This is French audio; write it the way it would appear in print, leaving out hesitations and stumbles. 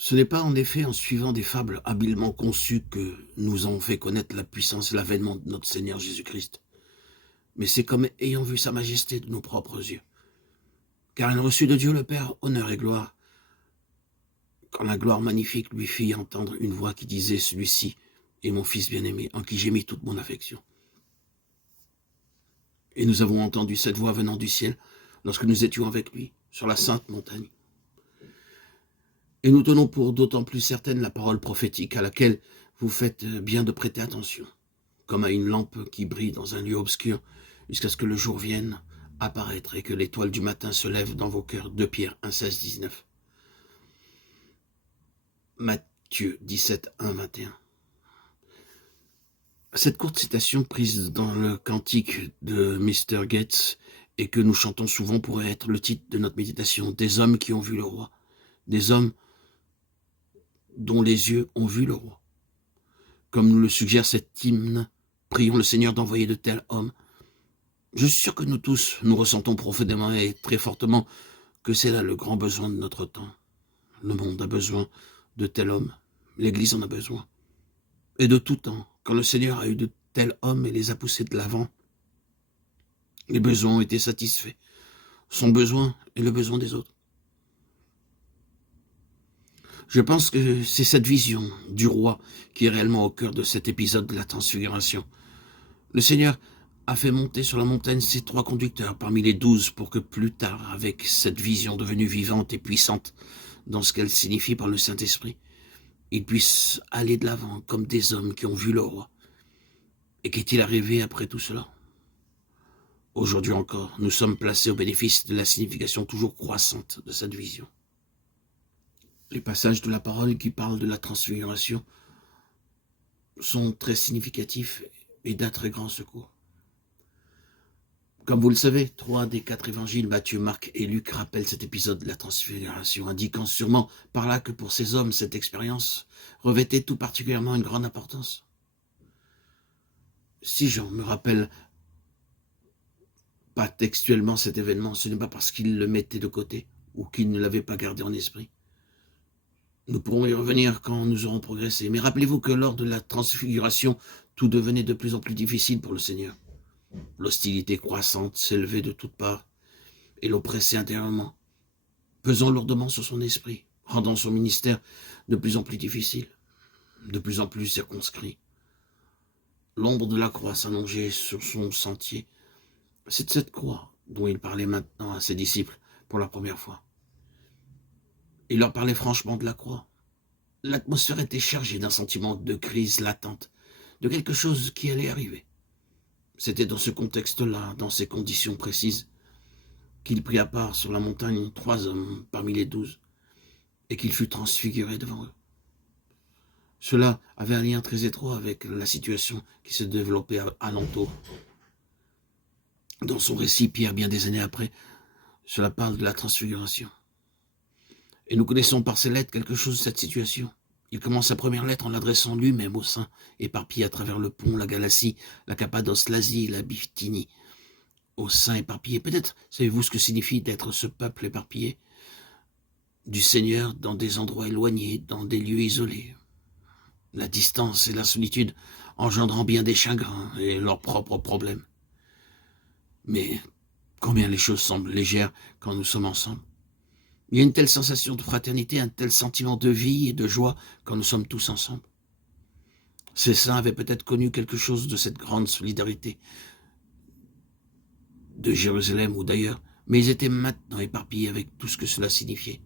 Ce n'est pas en effet en suivant des fables habilement conçues que nous avons fait connaître la puissance et l'avènement de notre Seigneur Jésus-Christ, mais c'est comme ayant vu sa majesté de nos propres yeux. Car il reçut de Dieu le Père honneur et gloire, quand la gloire magnifique lui fit entendre une voix qui disait « Celui-ci est mon Fils bien-aimé, en qui j'ai mis toute mon affection. » Et nous avons entendu cette voix venant du ciel lorsque nous étions avec lui sur la sainte montagne. Et nous tenons pour d'autant plus certaine la parole prophétique à laquelle vous faites bien de prêter attention, comme à une lampe qui brille dans un lieu obscur jusqu'à ce que le jour vienne apparaître et que l'étoile du matin se lève dans vos cœurs. 2 Pierre 1, 16, 19. Matthieu 17, 1, 21. Cette courte citation prise dans le cantique de Mr. Gates et que nous chantons souvent pourrait être le titre de notre méditation. Des hommes qui ont vu le roi. Des hommes dont les yeux ont vu le roi. Comme nous le suggère cet hymne, prions le Seigneur d'envoyer de tels hommes. Je suis sûr que nous tous, nous ressentons profondément et très fortement que c'est là le grand besoin de notre temps. Le monde a besoin de tels hommes. L'Église en a besoin. Et de tout temps, quand le Seigneur a eu de tels hommes et les a poussés de l'avant, les besoins ont été satisfaits. Son besoin et le besoin des autres. Je pense que c'est cette vision du roi qui est réellement au cœur de cet épisode de la transfiguration. Le Seigneur a fait monter sur la montagne ses 3 conducteurs parmi les 12 pour que plus tard, avec cette vision devenue vivante et puissante dans ce qu'elle signifie par le Saint-Esprit, ils puissent aller de l'avant comme des hommes qui ont vu le roi. Et qu'est-il arrivé après tout cela? Aujourd'hui encore, nous sommes placés au bénéfice de la signification toujours croissante de cette vision. Les passages de la parole qui parlent de la transfiguration sont très significatifs et d'un très grand secours. Comme vous le savez, 3 des 4 évangiles, Matthieu, Marc et Luc, rappellent cet épisode de la transfiguration, indiquant sûrement par là que pour ces hommes, cette expérience revêtait tout particulièrement une grande importance. Si Jean me rappelle pas textuellement cet événement, ce n'est pas parce qu'il le mettait de côté ou qu'il ne l'avait pas gardé en esprit. Nous pourrons y revenir quand nous aurons progressé. Mais rappelez-vous que lors de la transfiguration, tout devenait de plus en plus difficile pour le Seigneur. L'hostilité croissante s'élevait de toutes parts et l'oppressait intérieurement, pesant lourdement sur son esprit, rendant son ministère de plus en plus difficile, de plus en plus circonscrit. L'ombre de la croix s'allongeait sur son sentier. C'est de cette croix dont il parlait maintenant à ses disciples pour la première fois. Il leur parlait franchement de la croix. L'atmosphère était chargée d'un sentiment de crise latente, de quelque chose qui allait arriver. C'était dans ce contexte-là, dans ces conditions précises, qu'il prit à part sur la montagne 3 hommes parmi les 12, et qu'il fut transfiguré devant eux. Cela avait un lien très étroit avec la situation qui se développait alentour. Dans son récit, Pierre, bien des années après, cela parle de la transfiguration. Et nous connaissons par ses lettres quelque chose de cette situation. Il commence sa première lettre en l'adressant lui-même aux saints, éparpillés à travers le Pont, la Galatie, la Cappadoce, l'Asie et la Bithynie. Aux saints éparpillés. Peut-être savez-vous ce que signifie d'être ce peuple éparpillé du Seigneur dans des endroits éloignés, dans des lieux isolés. La distance et la solitude engendrant bien des chagrins et leurs propres problèmes. Mais combien les choses semblent légères quand nous sommes ensemble. Il y a une telle sensation de fraternité, un tel sentiment de vie et de joie quand nous sommes tous ensemble. Ces saints avaient peut-être connu quelque chose de cette grande solidarité de Jérusalem ou d'ailleurs, mais ils étaient maintenant éparpillés avec tout ce que cela signifiait.